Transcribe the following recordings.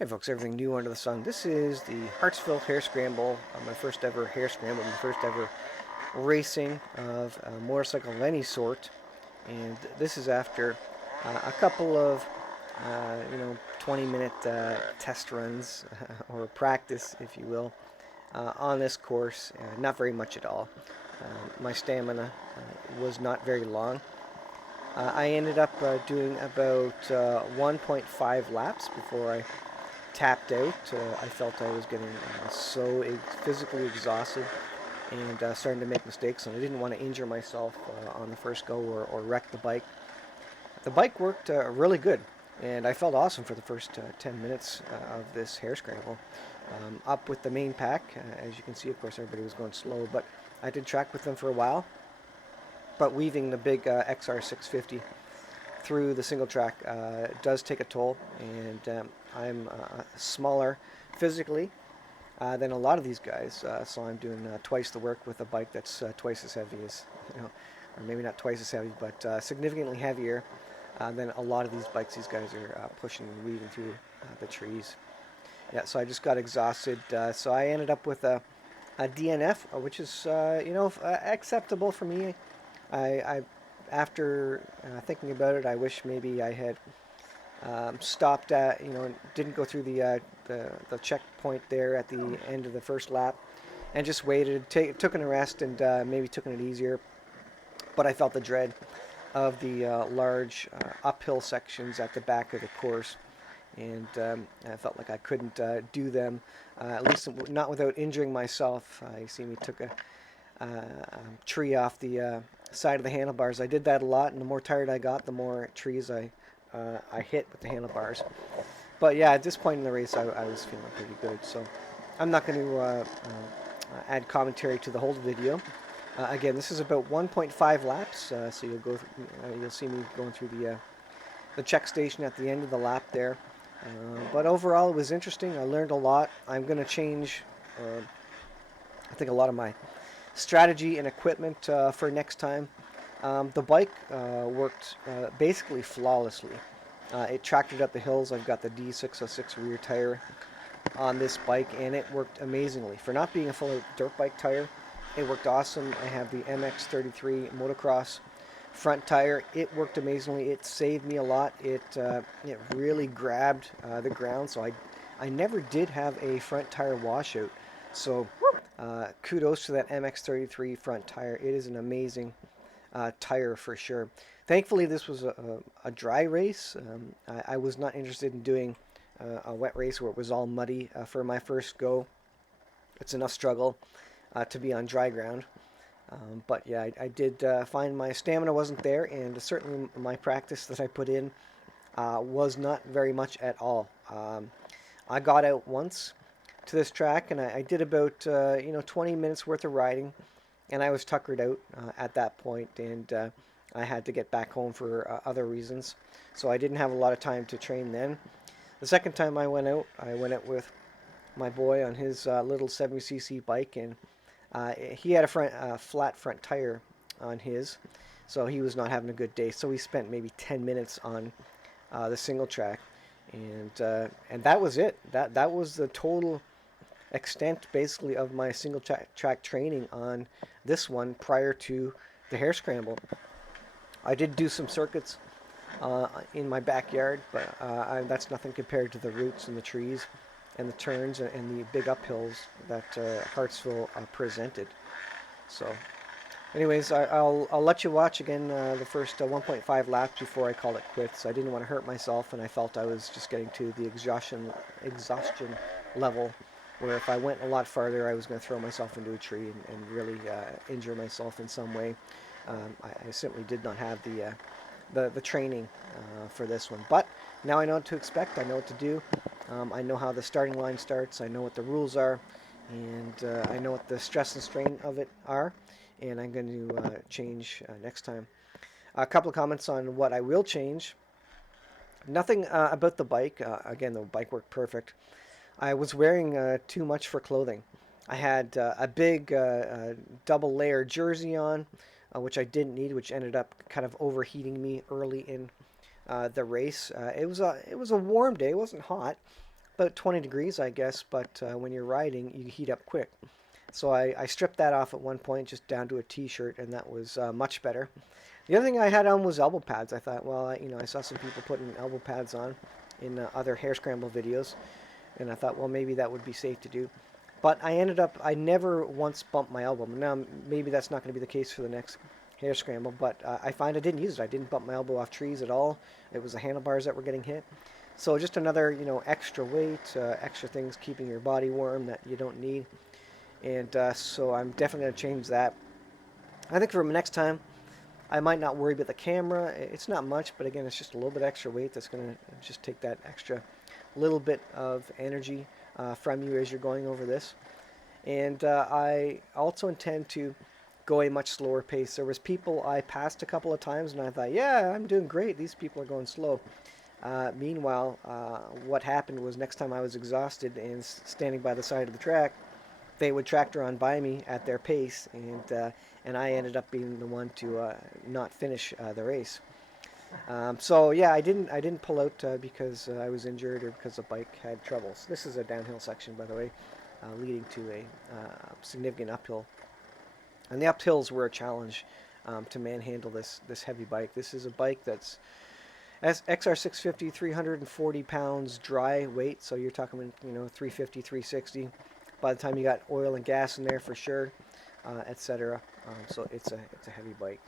Hey folks, everything new under the sun. This is the Hartsville Hare Scramble, my first ever hare scramble, my first ever racing of a motorcycle of any sort. And this is after a couple of, 20-minute test runs, or practice, if you will, on this course. Not very much at all. My stamina was not very long. I ended up doing about 1.5 laps before I tapped out. I felt I was getting so physically exhausted and starting to make mistakes, and I didn't want to injure myself on the first go or wreck the bike. The bike worked really good, and I felt awesome for the first 10 minutes of this hare scramble. Up with the main pack, as you can see, of course, everybody was going slow, but I did track with them for a while. But weaving the big XR650 through the single track does take a toll, and I'm smaller physically than a lot of these guys, so I'm doing twice the work with a bike that's twice as heavy as, or maybe not twice as heavy, but significantly heavier than a lot of these bikes these guys are pushing and weaving through the trees. Yeah, so I just got exhausted, so I ended up with a DNF, which is, acceptable for me. I after thinking about it, I wish maybe I had stopped at, didn't go through the checkpoint there at the end of the first lap, and just waited, took a rest, and maybe took it easier. But I felt the dread of the large uphill sections at the back of the course, and I felt like I couldn't do them, at least not without injuring myself. You see me took a tree off the side of the handlebars. I did that a lot, and the more tired I got, the more trees I hit with the handlebars. But yeah, at this point in the race, I was feeling pretty good. So I'm not going to add commentary to the whole video. Again, this is about 1.5 laps, so you'll see me going through the check station at the end of the lap there. But overall, it was interesting. I learned a lot. I'm going to change, I think, a lot of my strategy and equipment for next time. The bike worked basically flawlessly. It tracked it up the hills. I've got the D606 rear tire on this bike, and it worked amazingly. For not being a full dirt bike tire, it worked awesome. I have the MX33 motocross front tire. It worked amazingly. It saved me a lot. It really grabbed the ground, so I never did have a front tire washout. So kudos to that MX33 front tire. It is an amazing tire for sure. Thankfully, this was a dry race. I was not interested in doing a wet race where it was all muddy for my first go. It's enough struggle to be on dry ground. But yeah, I did find my stamina wasn't there, and certainly my practice that I put in was not very much at all. I got out once to this track, and I did about 20 minutes worth of riding, and I was tuckered out at that point, and I had to get back home for other reasons, so I didn't have a lot of time to train then. The second time I went out with my boy on his little 70cc bike, and he had a flat front tire on his, so he was not having a good day. So we spent maybe 10 minutes on the single track, and that was it. That was the total extent, basically, of my single track training on this one prior to the hare scramble. I did do some circuits in my backyard, but that's nothing compared to the roots and the trees and the turns and the big uphills that Hartsville presented. So anyways, I'll let you watch again the first 1.5 laps before I call it quits. I didn't want to hurt myself, and I felt I was just getting to the exhaustion level where if I went a lot farther, I was going to throw myself into a tree and really injure myself in some way. I simply did not have the training for this one. But now I know what to expect. I know what to do. I know how the starting line starts. I know what the rules are. And I know what the stress and strain of it are. And I'm going to change next time. A couple of comments on what I will change. Nothing about the bike. Again, the bike worked perfect. I was wearing too much for clothing. I had a big double layer jersey on, which I didn't need, which ended up kind of overheating me early in the race. It was a warm day. It wasn't hot, about 20 degrees, I guess, but when you're riding, you heat up quick. So I stripped that off at one point, just down to a t-shirt, and that was much better. The other thing I had on was elbow pads. I thought, well, I saw some people putting elbow pads on in other Hare Scramble videos, and I thought, well, maybe that would be safe to do. But I never once bumped my elbow. Now, maybe that's not going to be the case for the next Hare Scramble, but I find I didn't use it. I didn't bump my elbow off trees at all. It was the handlebars that were getting hit. So just another, extra weight, extra things keeping your body warm that you don't need. And so I'm definitely going to change that. I think for next time, I might not worry about the camera. It's not much, but again, it's just a little bit extra weight that's going to just take that extra little bit of energy from you as you're going over this. And I also intend to go a much slower pace. There was people I passed a couple of times, and I thought, yeah, I'm doing great. These people are going slow. Meanwhile, what happened was next time I was exhausted and standing by the side of the track, they would tractor on by me at their pace, and I ended up being the one to not finish the race. So yeah, I didn't pull out because I was injured or because the bike had troubles. This is a downhill section, by the way, leading to a significant uphill, and the uphills were a challenge to manhandle this heavy bike. This is a bike that's XR650, 340 pounds dry weight, so you're talking 350, 360. By the time you got oil and gas in there for sure, etc. So it's a heavy bike.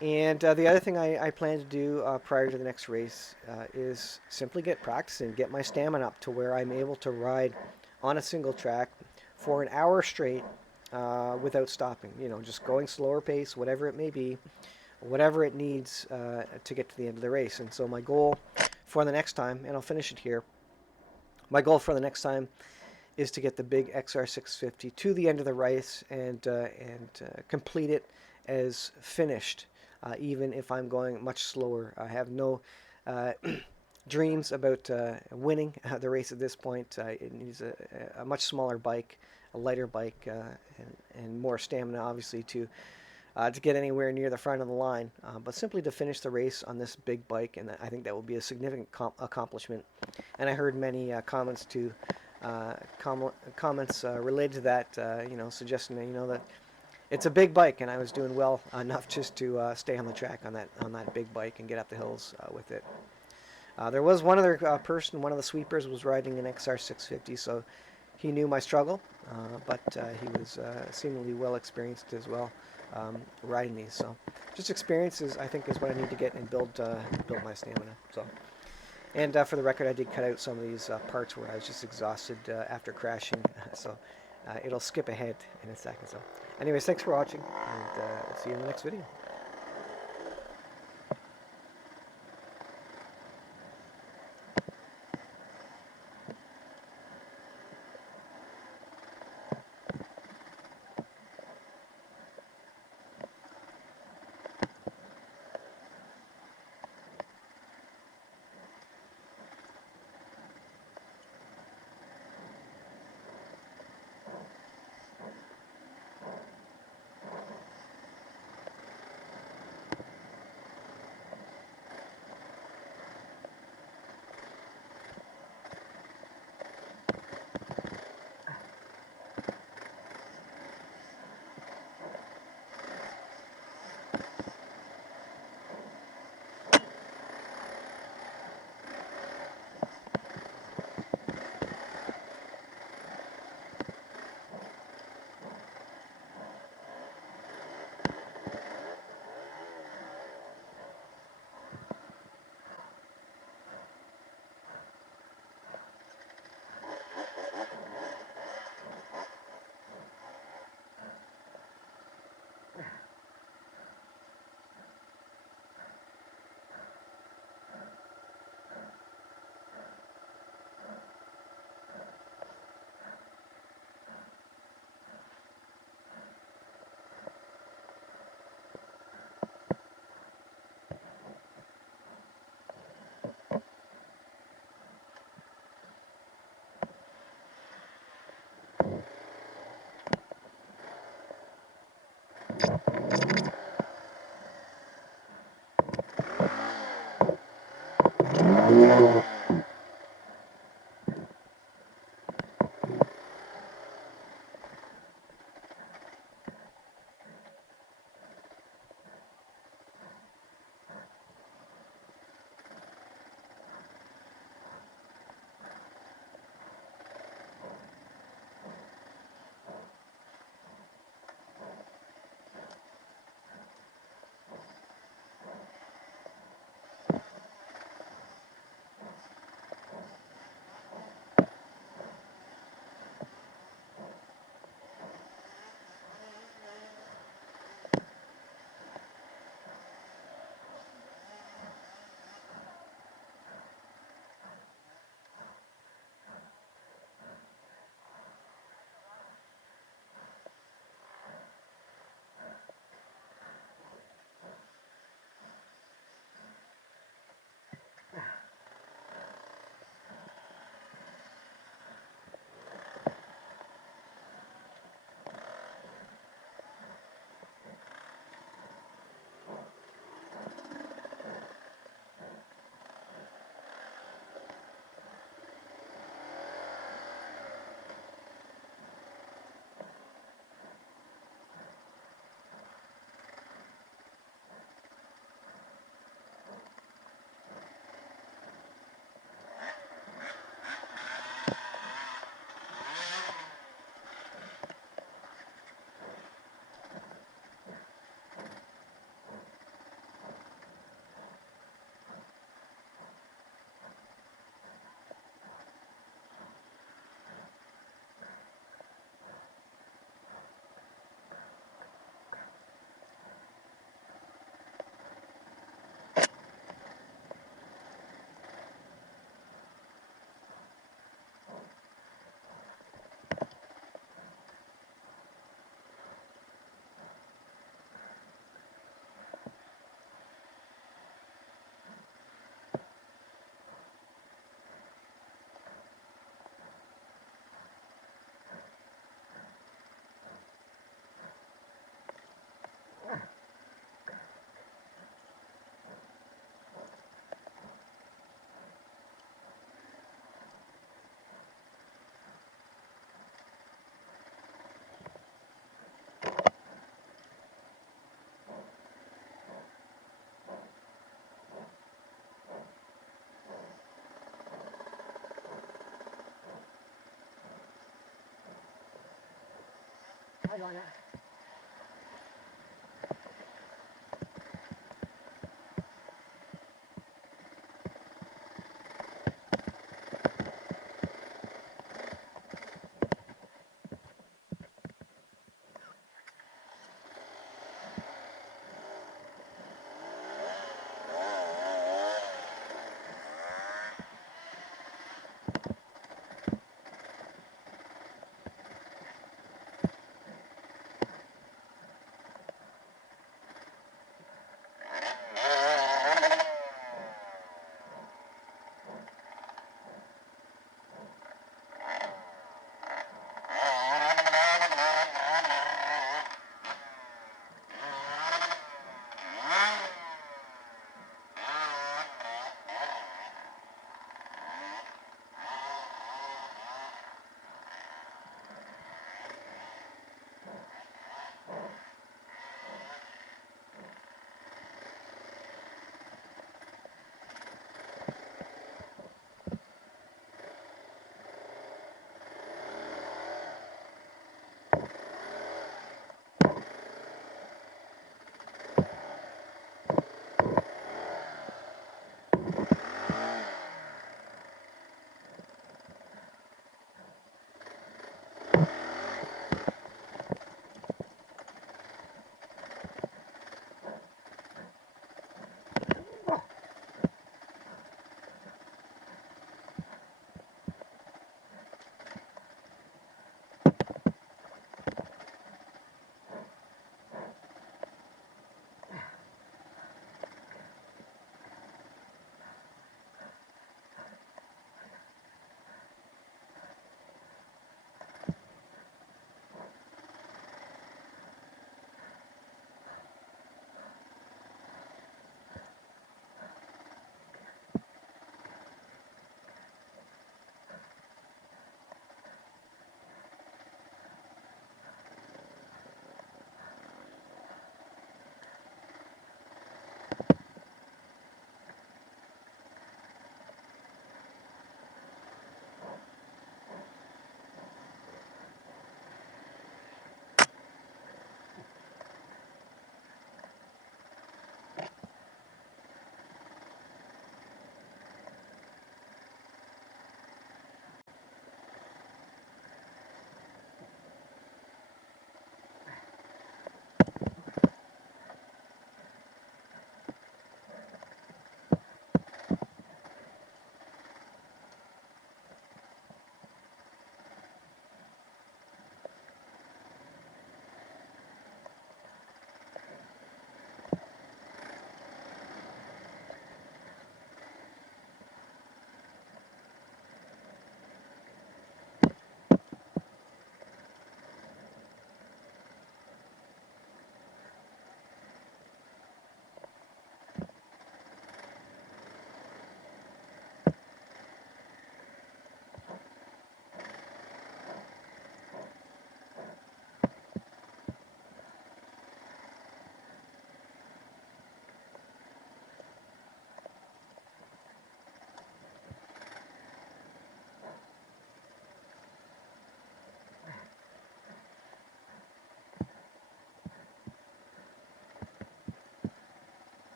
And the other thing I plan to do prior to the next race is simply get practicing, get my stamina up to where I'm able to ride on a single track for an hour straight without stopping. Just going slower pace, whatever it may be, whatever it needs to get to the end of the race. And so my goal for the next time, and I'll finish it here, my goal for the next time is to get the big XR650 to the end of the race and complete it as finished, even if I'm going much slower. I have no dreams about winning the race at this point. It needs a much smaller bike, a lighter bike, and more stamina, obviously, to get anywhere near the front of the line, but simply to finish the race on this big bike, and I think that will be a significant accomplishment. And I heard many comments related to that, suggesting that it's a big bike, and I was doing well enough just to stay on the track on that big bike and get up the hills with it. There was one other person, one of the sweepers, was riding an XR650, so he knew my struggle, but he was seemingly well experienced as well riding these. So just experiences, I think, is what I need to get and build my stamina. So. And for the record, I did cut out some of these parts where I was just exhausted after crashing, so it'll skip ahead in a second. So anyways, thanks for watching, and see you in the next video. I want to